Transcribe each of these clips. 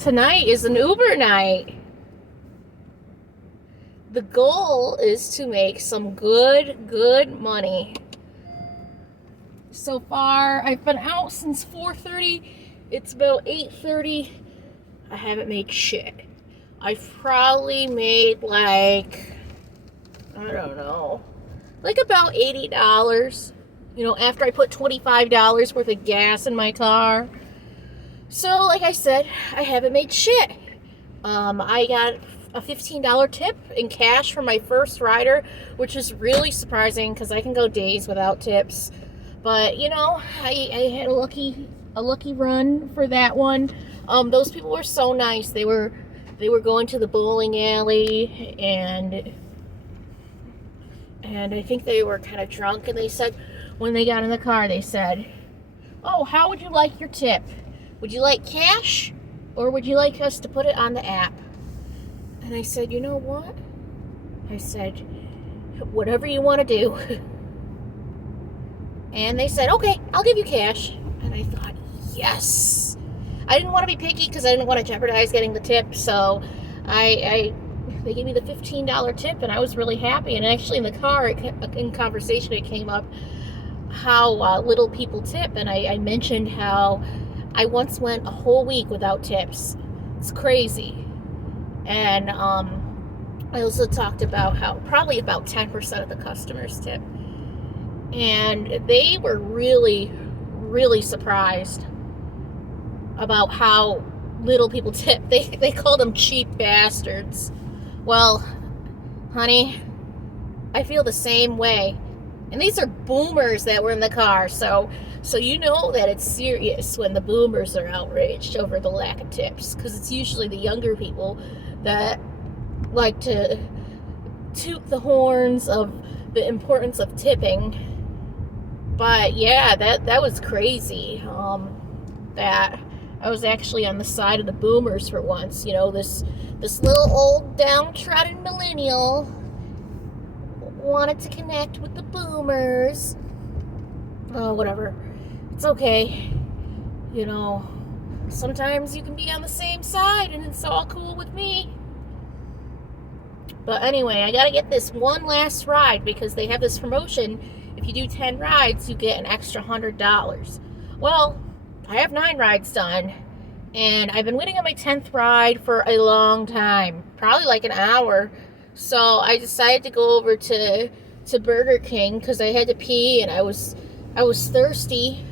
Tonight is an Uber night. The goal is to make some good money. So far, I've been out since 4:30. It's about 8:30. I haven't made shit. I've probably made like, I don't know, like about $80. After I put $25 worth of gas in my car. So, like I said, I haven't made shit. I got a $15 tip in cash from my first rider, which is really surprising because I can go days without tips. But I had a lucky run for that one. Those people were so nice. They were going to the bowling alley, and I think they were kind of drunk, and they said, when they got in the car, they said, "Oh, how would you like your tip? Would you like cash, or would you like us to put it on the app?" And I said, "You know what?" I said, "Whatever you want to do." And they said, "Okay, I'll give you cash." And I thought, yes. I didn't want to be picky because I didn't want to jeopardize getting the tip. So they gave me the $15 tip, and I was really happy. And actually in the car, in conversation, it came up how little people tip. And I mentioned how I once went a whole week without tips. It's crazy. And I also talked about how probably about 10% of the customers tip. And they were really, really surprised about how little people tip. They called them cheap bastards. Well, honey, I feel the same way. And these are boomers that were in the car, so you know that it's serious when the boomers are outraged over the lack of tips, because it's usually the younger people that like to toot the horns of the importance of tipping. But yeah, that was crazy. That I was actually on the side of the boomers for once. This little old downtrodden millennial wanted to connect with the boomers. Oh, whatever. It's okay. Sometimes you can be on the same side and it's all cool with me. But anyway, I gotta get this one last ride because they have this promotion. If you do 10 rides, you get an extra $100. Well, I have 9 rides done, and I've been waiting on my 10th ride for a long time, probably like an hour. So I decided to go over to Burger King because I had to pee and I was thirsty.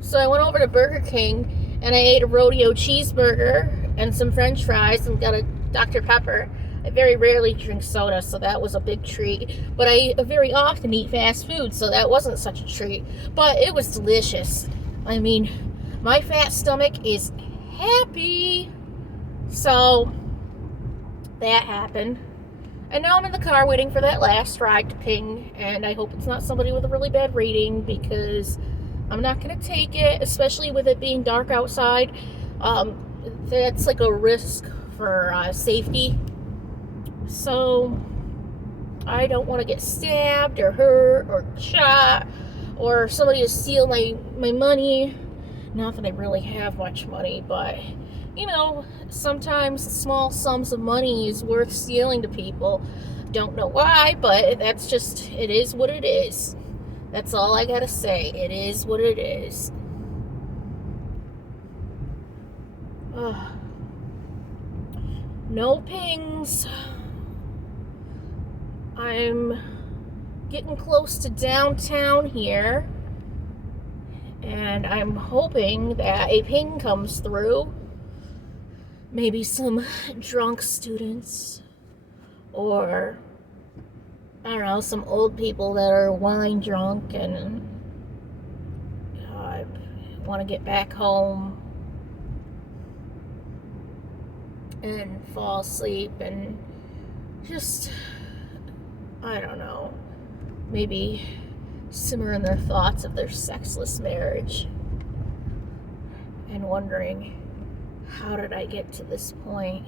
So I went over to Burger King and I ate a rodeo cheeseburger and some French fries and got a Dr. Pepper. I very rarely drink soda, so that was a big treat. But I very often eat fast food, so that wasn't such a treat. But it was delicious. I mean, my fat stomach is happy. So that happened. And now I'm in the car waiting for that last ride to ping. And I hope it's not somebody with a really bad rating, because I'm not going to take it, especially with it being dark outside. That's like a risk for safety. So I don't want to get stabbed or hurt or shot or somebody to steal my money. Not that I really have much money, but sometimes small sums of money is worth stealing to people. Don't know why, but it is what it is. That's all I gotta say. It is what it is. No pings. I'm getting close to downtown here, and I'm hoping that a ping comes through. Maybe some drunk students, or I don't know, some old people that are wine drunk and I want to get back home and fall asleep and just, I don't know, maybe simmer in their thoughts of their sexless marriage and wondering, how did I get to this point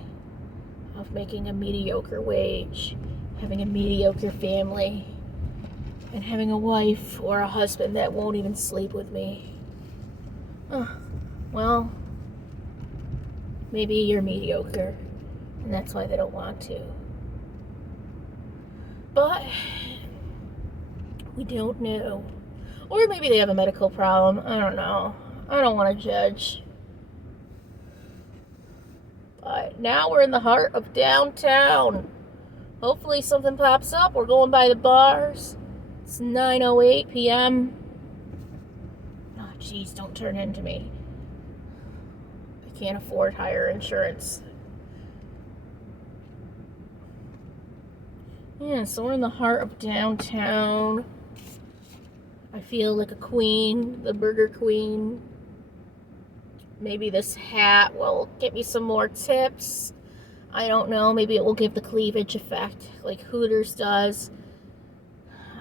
of making a mediocre wage, having a mediocre family, and having a wife or a husband that won't even sleep with me? Well, Maybe you're mediocre, and that's why they don't want to. But we don't know. Or maybe they have a medical problem. I don't know. I don't want to judge. But now we're in the heart of downtown. Hopefully something pops up. We're going by the bars. It's 9:08 p.m. Oh, jeez, don't turn into me. I can't afford higher insurance. Yeah, so we're in the heart of downtown. I feel like a queen, the burger queen. Maybe this hat will get me some more tips. I don't know. Maybe it will give the cleavage effect like Hooters does.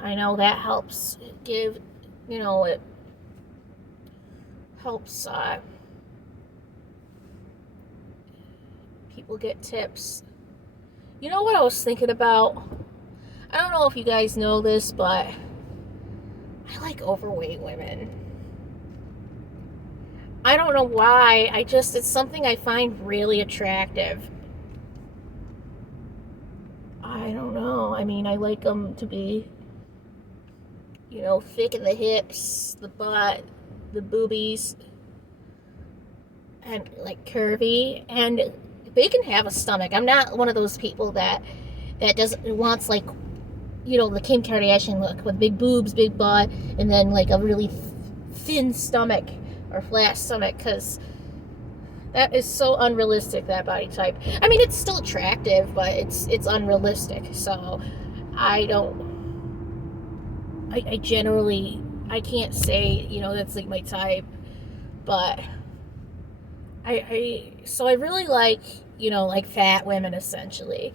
I know that helps give, it helps people get tips. You know what I was thinking about? I don't know if you guys know this, but I like overweight women. I don't know why. It's something I find really attractive. I don't know. I mean, I like them to be, thick in the hips, the butt, the boobies, and like curvy. And they can have a stomach. I'm not one of those people that wants like, the Kim Kardashian look with big boobs, big butt, and then like a really thin stomach or flat stomach, because that is so unrealistic, that body type. I mean, it's still attractive, but it's unrealistic. So I generally, I can't say, that's like my type, but so I really like, like fat women essentially.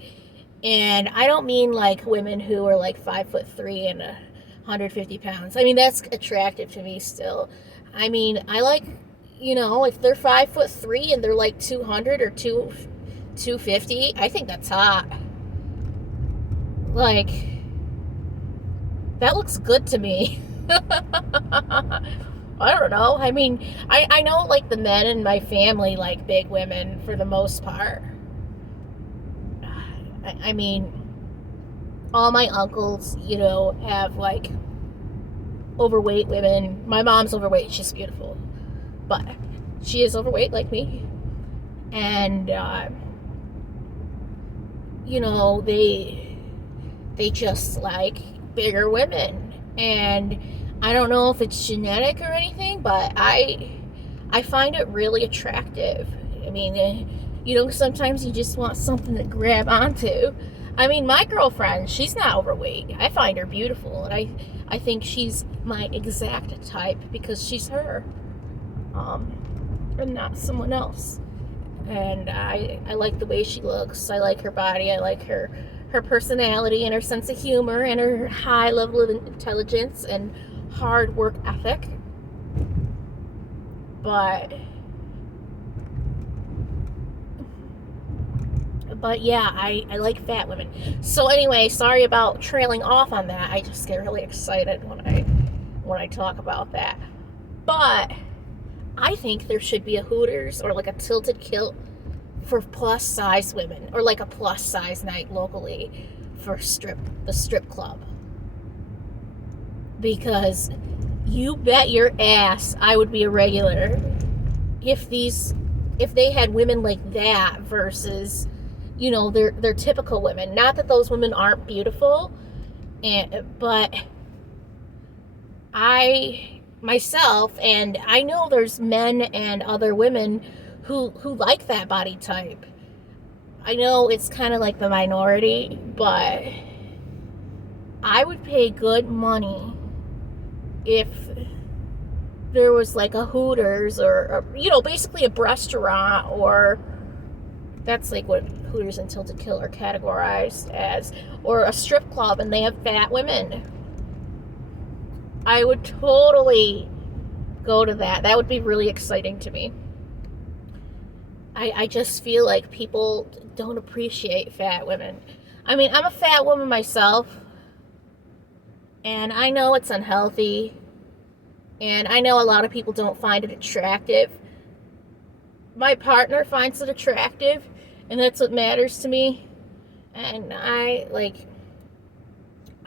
And I don't mean like women who are like 5'3" and 150 pounds. I mean, that's attractive to me still. I mean, I like, if they're 5'3" and they're like 200 or 250, I think that's hot. Like, that looks good to me. I don't know. I mean, I know like the men in my family like big women for the most part. I mean, all my uncles, have like overweight women. My mom's overweight. She's beautiful, but she is overweight like me. And, they just like bigger women. And I don't know if it's genetic or anything, but I find it really attractive. I mean, sometimes you just want something to grab onto. I mean, my girlfriend, she's not overweight. I find her beautiful, and I think she's my exact type because she's her, and not someone else. And I like the way she looks. I like her body. I like her personality and her sense of humor and her high level of intelligence and hard work ethic. But yeah, I like fat women. So anyway, sorry about trailing off on that. I just get really excited when I talk about that. But I think there should be a Hooters or like a Tilted Kilt for plus size women, or like a plus size night locally for the strip club. Because you bet your ass I would be a regular if they had women like that versus, their typical women. Not that those women aren't beautiful, but I myself, and I know there's men and other women who like that body type. I know it's kind of like the minority, but I would pay good money if there was like a Hooters or basically a restaurant, or that's like what Hooters and Tilted Kilt are categorized as, or a strip club, and they have fat women. I would totally go to that. That would be really exciting to me. I just feel like people don't appreciate fat women. I mean, I'm a fat woman myself, and I know it's unhealthy, and I know a lot of people don't find it attractive, my partner finds it attractive, and that's what matters to me. And I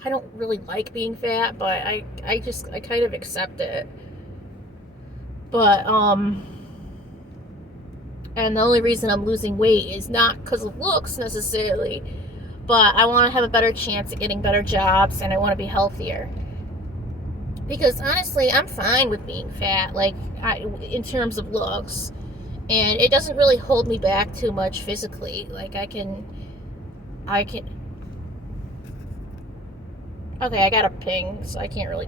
don't really like being fat, but I kind of accept it. But and the only reason I'm losing weight is not because of looks necessarily, but I want to have a better chance at getting better jobs, and I want to be healthier. Because honestly, I'm fine with being fat, in terms of looks, and it doesn't really hold me back too much physically. Like I can. Okay, I got a ping, so I can't really